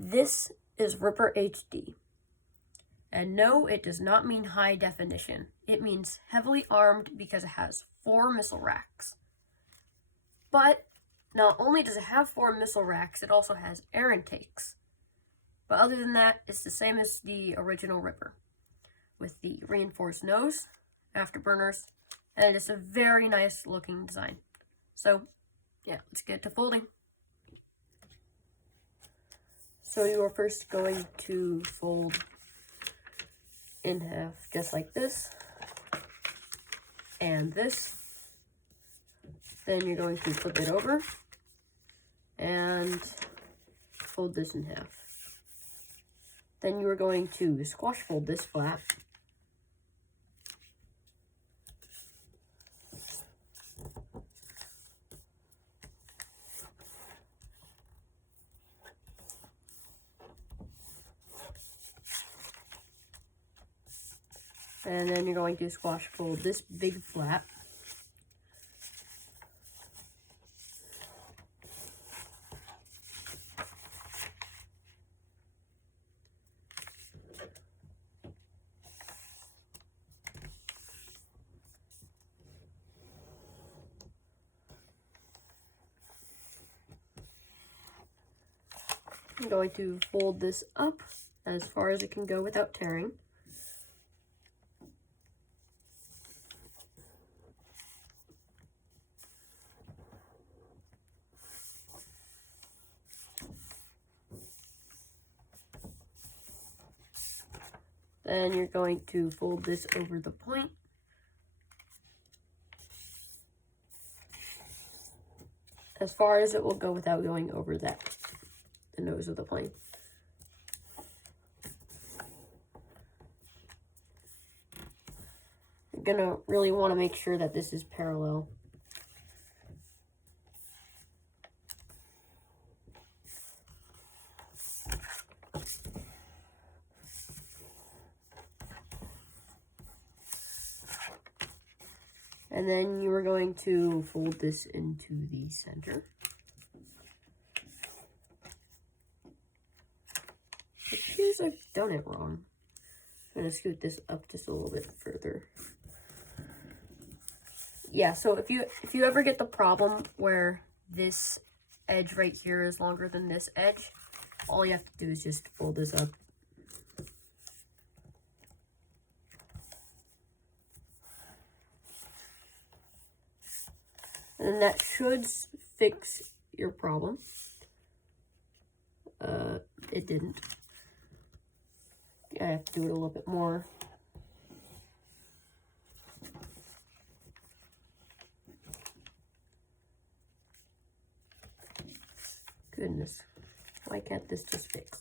This is Ripper HD. And no, it does not mean high definition. It means heavily armed because it has 4 missile racks. But not only does it have 4 missile racks, it also has air intakes. But other than that, it's the same as the original Ripper, with the reinforced nose, afterburners, and it's a very nice looking design. So yeah, let's get to folding. So you are first going to fold in half just like this and this. Then you're going to flip it over and fold this in half. Then you are going to squash fold this flap. And then you're going to squash fold this big flap. I'm going to fold this up as far as it can go without tearing. Then you're going to fold this over the point. As far as it will go without going over the nose of the plane. You're gonna really want to make sure that this is parallel. And then you are going to fold this into the center. It appears I've done it wrong. I'm gonna scoot this up just a little bit further. Yeah, so if you ever get the problem where this edge right here is longer than this edge, all you have to do is just fold this up. And that should fix your problem. It didn't. I have to do it a little bit more. Goodness, why can't this just fix?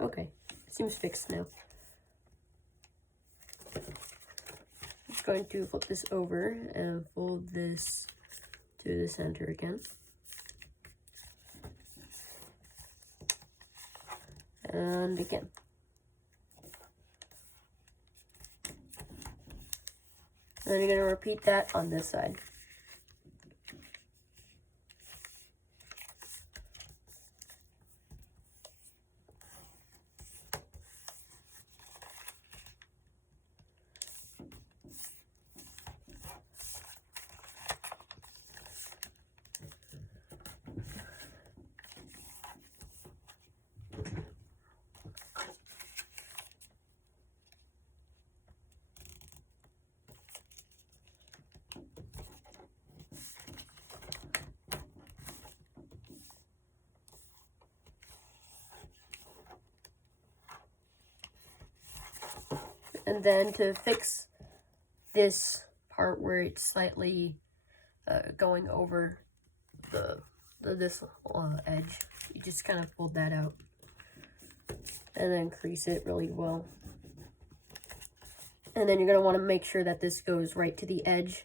Okay, seems fixed now. I'm going to flip this over and fold this to the center again. And again. And then you're going to repeat that on this side. And then to fix this part where it's slightly going over this edge, you just kind of fold that out and then crease it really well. And then you're going to want to make sure that this goes right to the edge,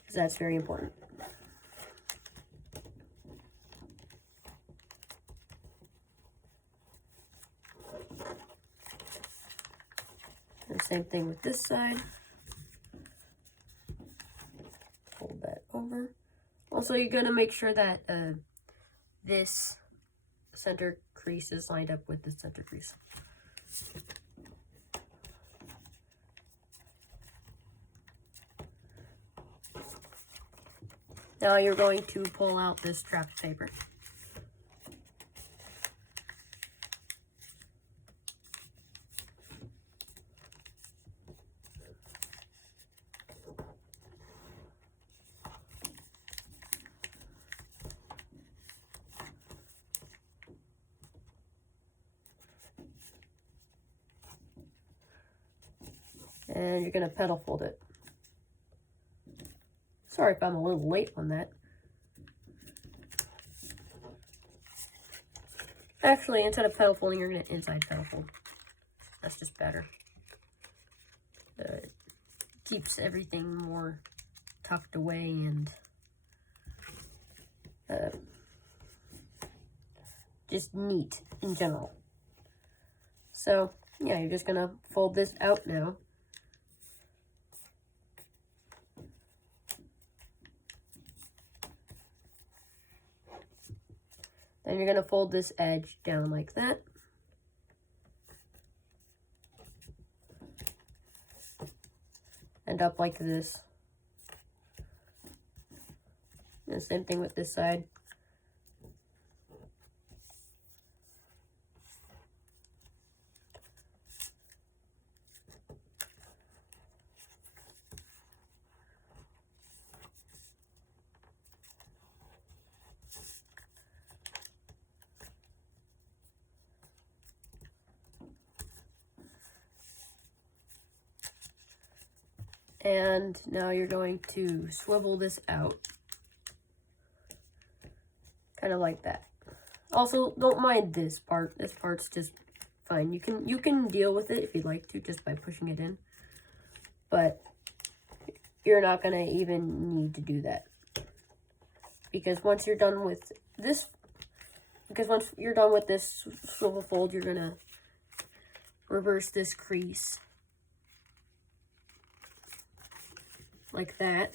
because that's very important. Same thing with this side. Fold that over. Also, you're gonna make sure that this center crease is lined up with the center crease. Now you're going to pull out this trapped paper. And you're going to petal fold it. Sorry if I'm a little late on that. Actually, instead of petal folding, you're going to inside petal fold. That's just better. It keeps everything more tucked away and just neat in general. So, yeah, you're just going to fold this out now. Then you're going to fold this edge down like that. And up like this. And the same thing with this side. And now you're going to swivel this out. Kind of like that. Also, don't mind this part. This part's just fine. You can deal with it if you'd like to, just by pushing it in. But you're not gonna even need to do that. Because once you're done with this, swivel fold, you're gonna reverse this crease. Like that.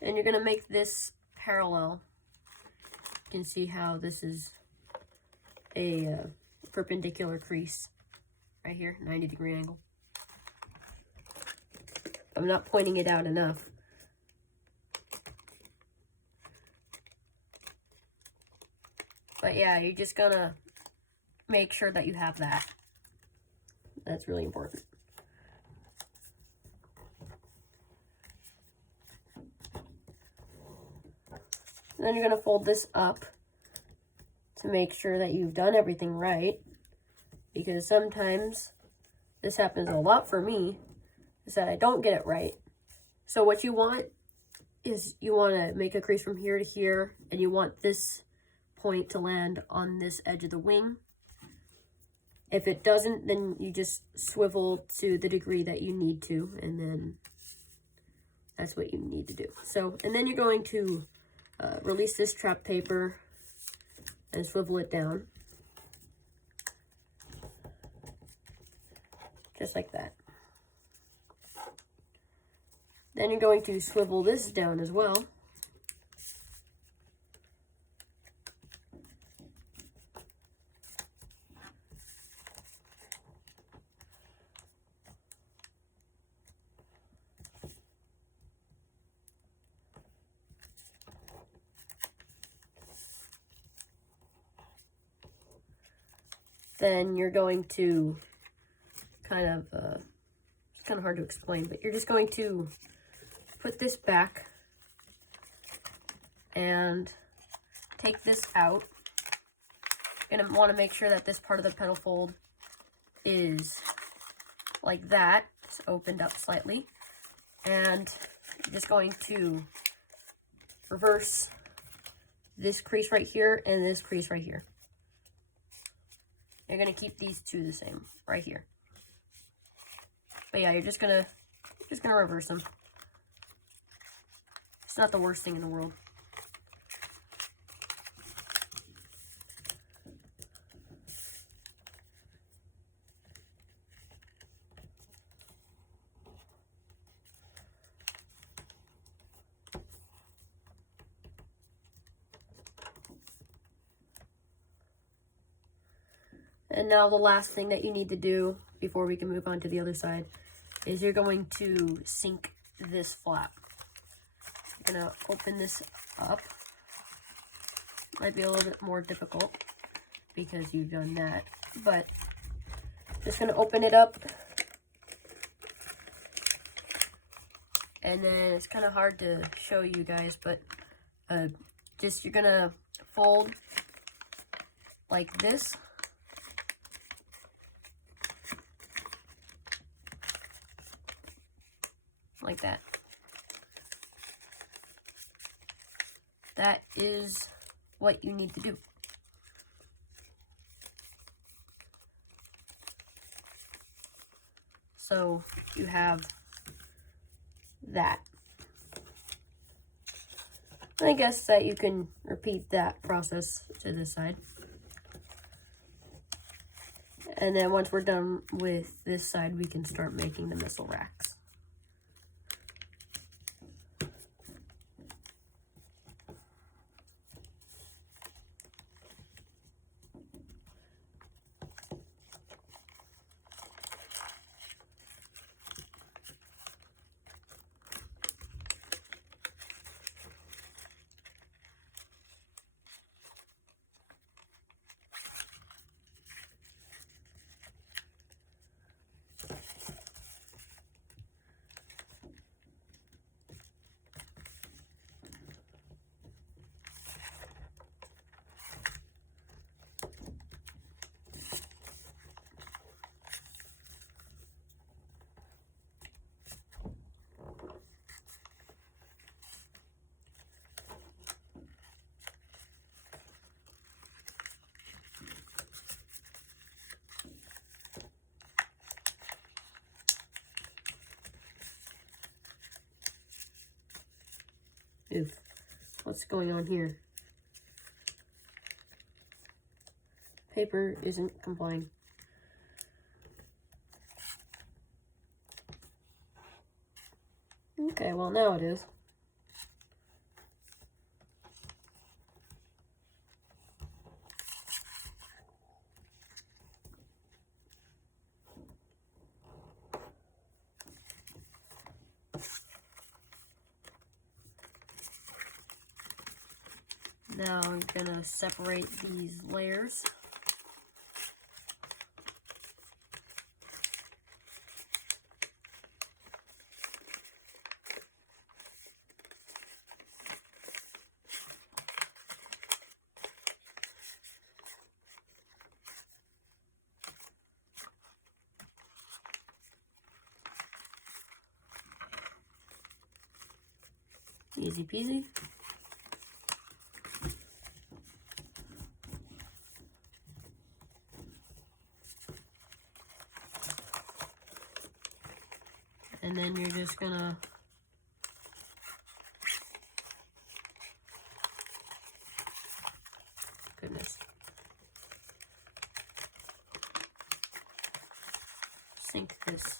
And you're going to make this parallel. You can see how this is a perpendicular crease right here, 90-degree angle. I'm not pointing it out enough. But yeah, you're just gonna make sure that you have that. That's really important. And then you're gonna fold this up to make sure that you've done everything right. Because sometimes, this happens a lot for me, is that I don't get it right. So what you want is you want to make a crease from here to here, and you want this point to land on this edge of the wing. If it doesn't, then you just swivel to the degree that you need to, and then that's what you need to do. So, and then you're going to release this trap paper and swivel it down. Just like that. Then you're going to swivel this down as well. Then you're going to it's kind of hard to explain, but you're just going to put this back and take this out. You're going to want to make sure that this part of the petal fold is like that. It's opened up slightly. And you're just going to reverse this crease right here and this crease right here. You're going to keep these two the same right here. But yeah, you're just gonna reverse them. It's not the worst thing in the world. And now the last thing that you need to do before we can move on to the other side is you're going to sink this flap. You're going to open this up. Might be a little bit more difficult because you've done that, but just going to open it up. And then it's kind of hard to show you guys, but you're going to fold like this. Like that. That is what you need to do. So you have that. I guess that you can repeat that process to this side. And then once we're done with this side, we can start making the missile racks. Oof, what's going on here? Paper isn't complying. Okay, well now it is. Now I'm gonna separate these layers. Easy peasy. And then you're just gonna sink this.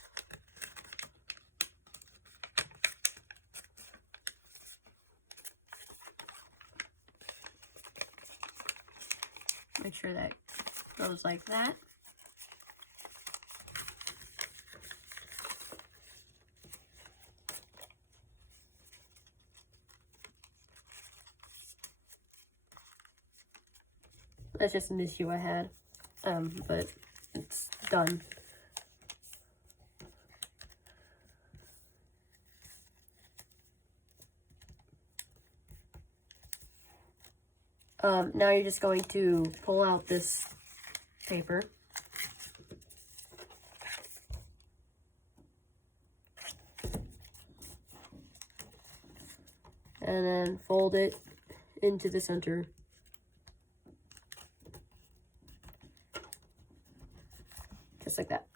Make sure that goes like that. That's just an issue I had, but it's done. Now you're just going to pull out this paper. And then fold it into the center. Just like that.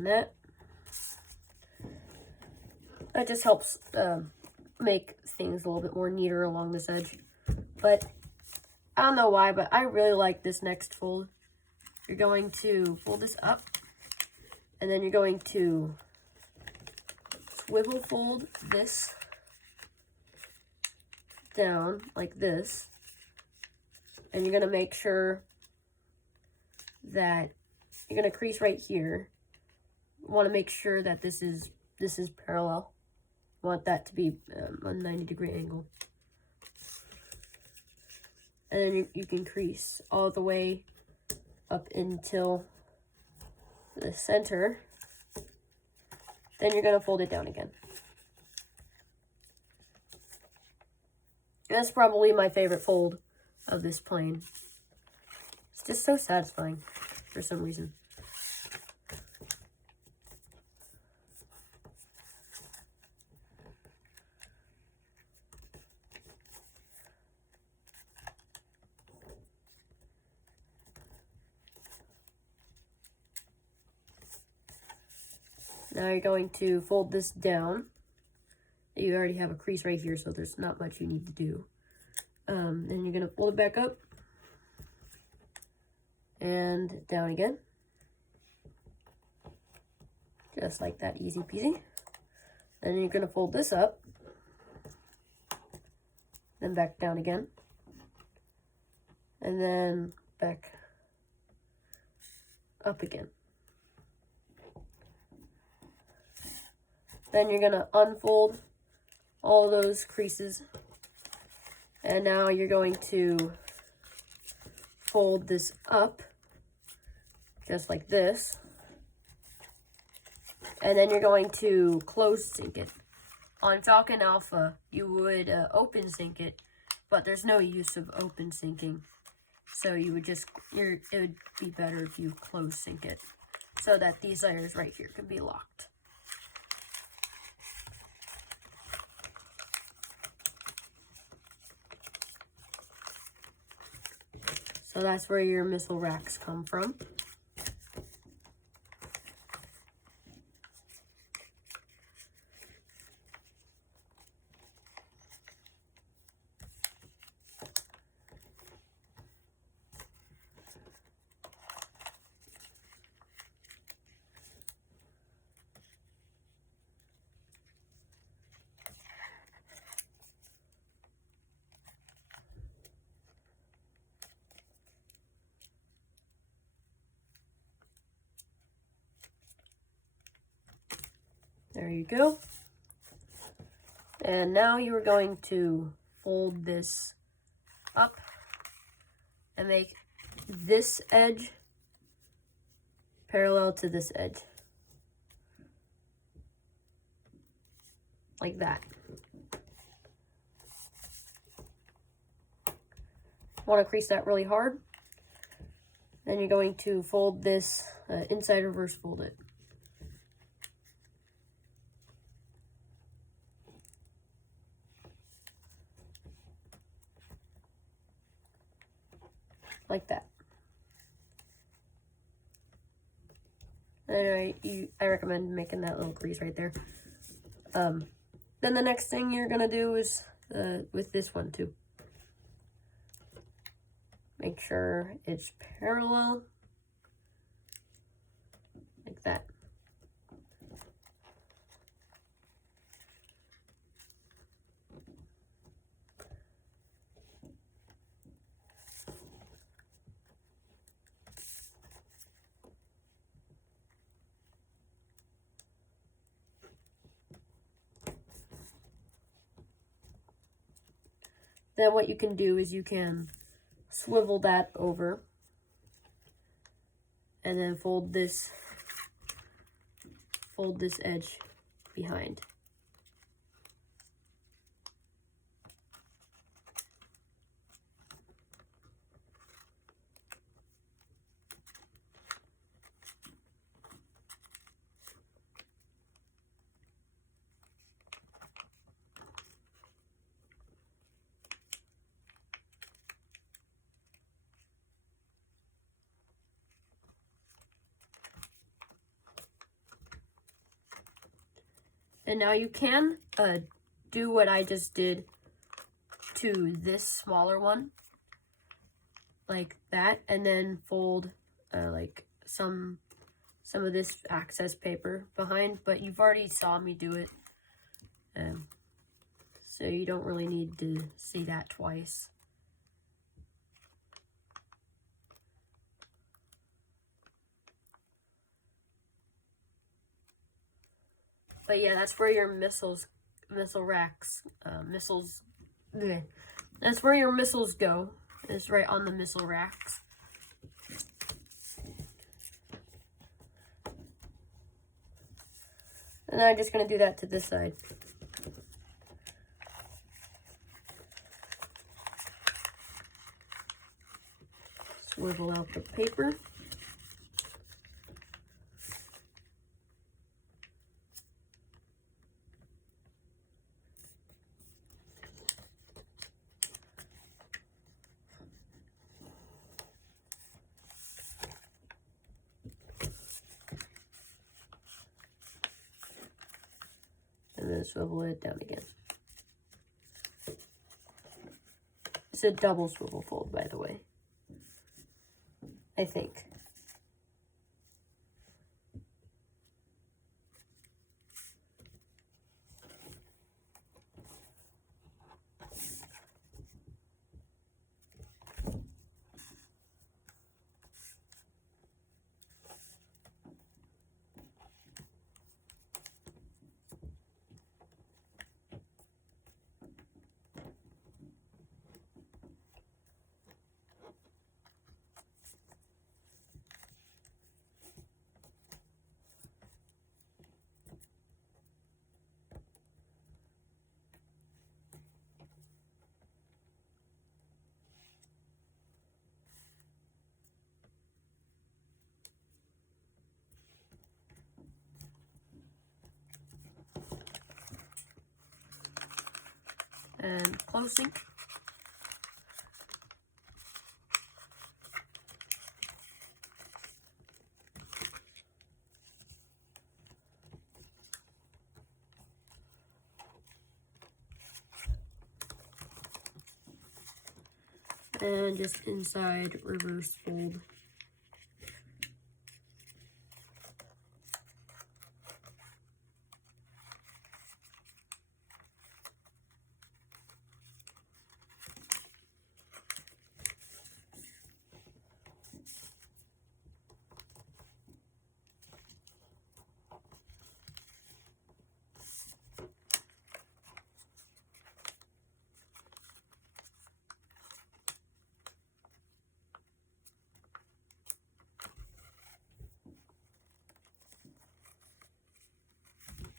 and that. That just helps make things a little bit more neater along this edge. But I don't know why, but I really like this next fold. You're going to fold this up, and then you're going to swivel fold this down like this, and you're going to make sure that you're going to crease right here. You want to make sure that this is parallel. You want that to be a 90-degree angle. And then you can crease all the way up until the center. Then you're going to fold it down again. And that's probably my favorite fold of this plane. It's just so satisfying for some reason. Now you're going to fold this down. You already have a crease right here, so there's not much you need to do. Then you're going to fold it back up and down again. Just like that, easy peasy. Then you're going to fold this up, then back down again, and then back up again. Then you're going to unfold all those creases. And now you're going to fold this up, just like this. And then you're going to close sync it. On Falcon Alpha, you would open sync it, but there's no use of open syncing. So you would just, it would be better if you close sync it, so that these layers right here can be locked. So that's where your missile racks come from. There you go. And now you are going to fold this up and make this edge parallel to this edge. Like that. Want to crease that really hard. Then you're going to fold this inside reverse fold it. Like that. And I recommend making that little crease right there. Then the next thing you're gonna do is with this one too. Make sure it's parallel, like that. Then what you can do is you can swivel that over and then fold this edge behind. And now you can do what I just did to this smaller one, like that, and then fold like some of this access paper behind, but you've already saw me do it, so you don't really need to see that twice. But yeah, that's where your missile racks, that's where your missiles go. It's right on the missile racks. And I'm just gonna do that to this side. Swivel out the paper. And then swivel it down again. It's a double swivel fold, by the way. I think. And closing. And just inside reverse fold.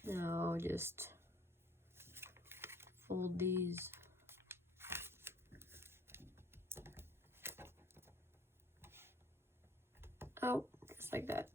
Now just fold these. Out, just like that.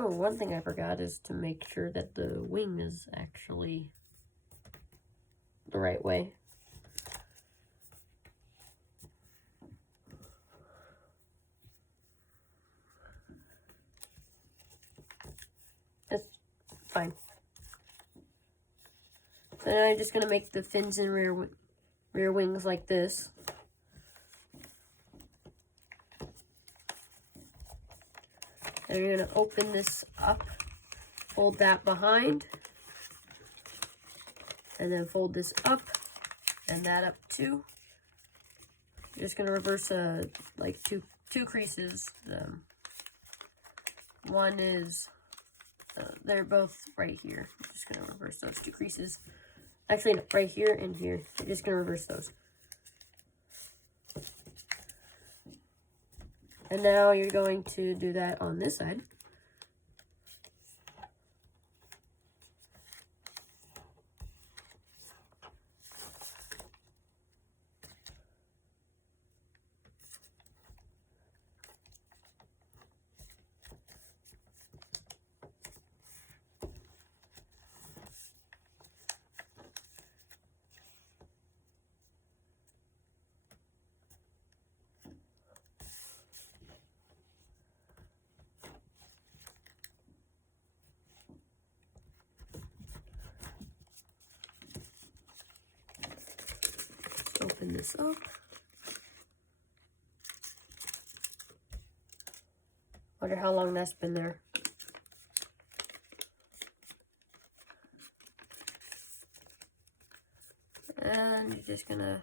Oh, one thing I forgot is to make sure that the wing is actually the right way. That's fine. So now I'm just going to make the fins and rear wings like this. And you're going to open this up, fold that behind, and then fold this up and that up too. You're just going to reverse like two creases. One is, they're both right here. I'm just going to reverse those two creases. Actually, no, right here and here. You're just going to reverse those. And now you're going to do that on this side. Open this up. Wonder how long that's been there. And you're just gonna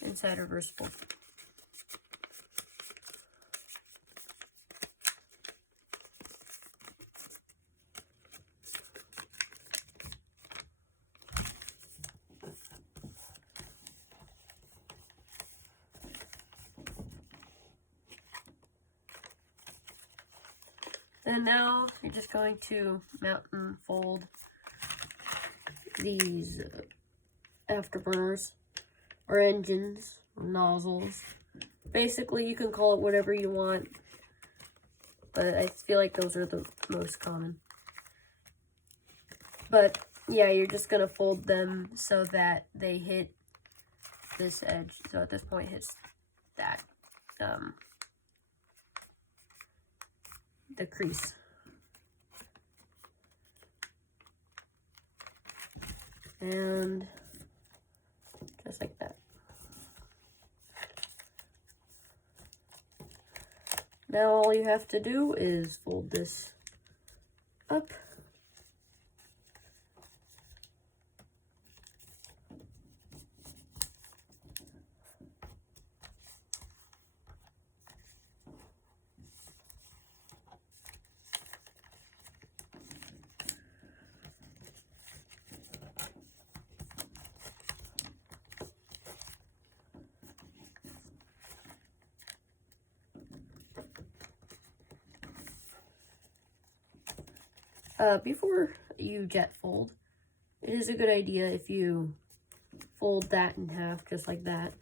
inside reversible. And now you're just going to mount and fold these afterburners or engines or nozzles. Basically, you can call it whatever you want, but I feel like those are the most common. But yeah, you're just gonna fold them so that they hit this edge. So at this point, it hits that. The crease. And just like that. Now all you have to do is fold this up. Before you jet fold, it is a good idea if you fold that in half just like that,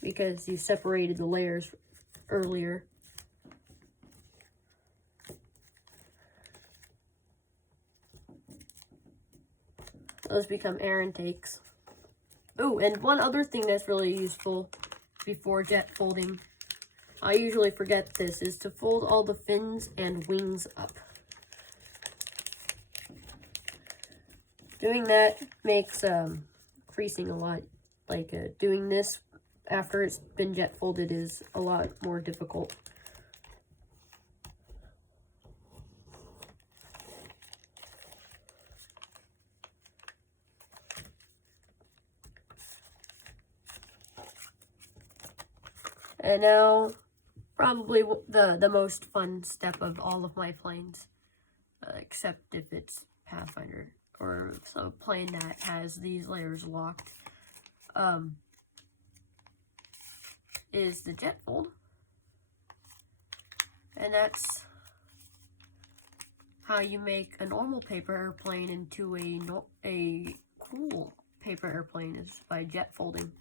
because you separated the layers earlier. Those become air intakes. Oh, and one other thing that's really useful before jet folding, I usually forget this, is to fold all the fins and wings up. Doing that makes creasing a lot, like doing this after it's been jet folded is a lot more difficult. And now, probably the most fun step of all of my planes, except if it's Pathfinder or some plane that has these layers locked, is the jet fold. And that's how you make a normal paper airplane into a cool paper airplane, is by jet folding.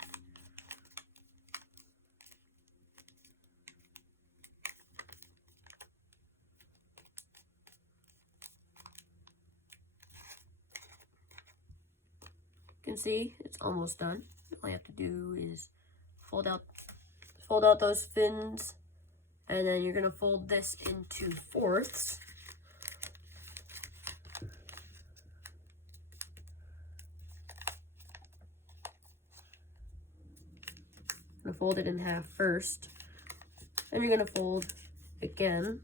can see it's almost done. All you have to do is fold out those fins, and then you're gonna fold this into fourths. Gonna fold it in half first, and you're gonna fold again.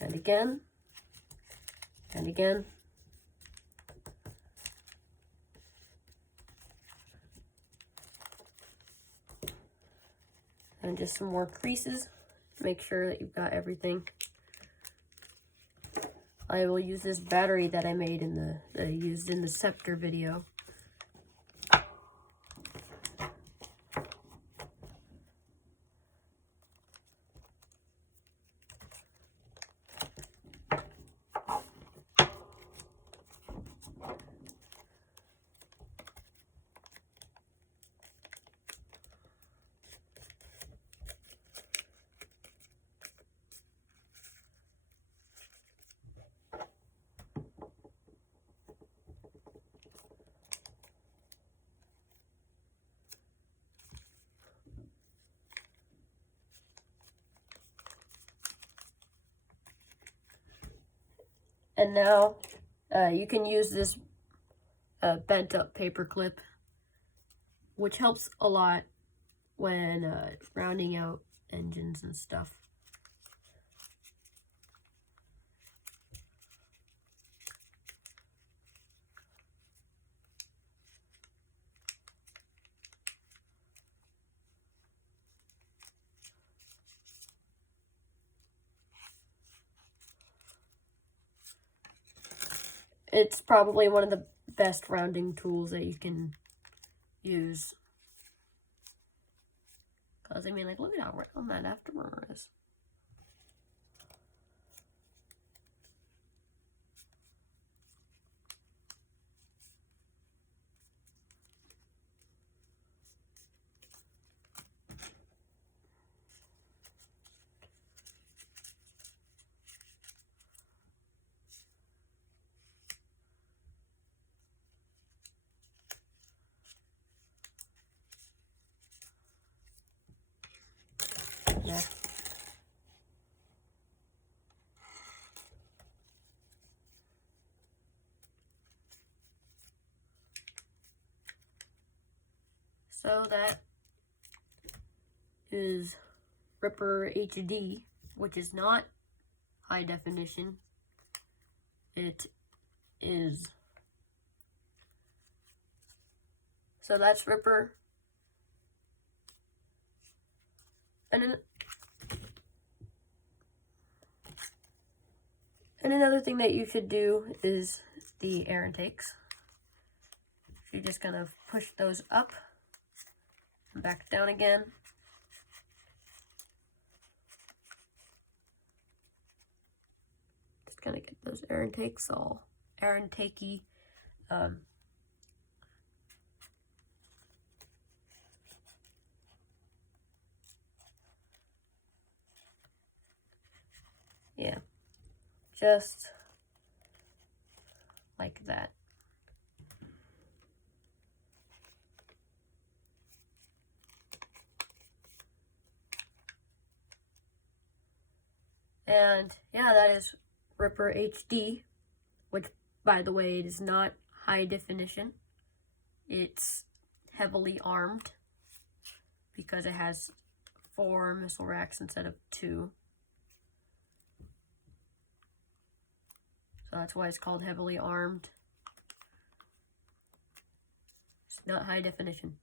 And again, and again. And just some more creases. Make sure that you've got everything. I will use this battery that I made that I used in the scepter video. And now you can use this bent up paper clip, which helps a lot when rounding out engines and stuff. It's probably one of the best rounding tools that you can use. Because, I mean, like, look at how round that afterburner is. Yeah. So that is Ripper HD, which is not high definition. It is. So that's Ripper. And another thing that you should do is the air intakes. You're just gonna push those up and back down again. Just gonna get those air intakes all air intakey. Yeah, just like that. And yeah, that is Ripper HD, which, by the way, it is not high definition. It's heavily armed because it has 4 missile racks instead of 2. So that's why it's called heavily armed. It's not high definition.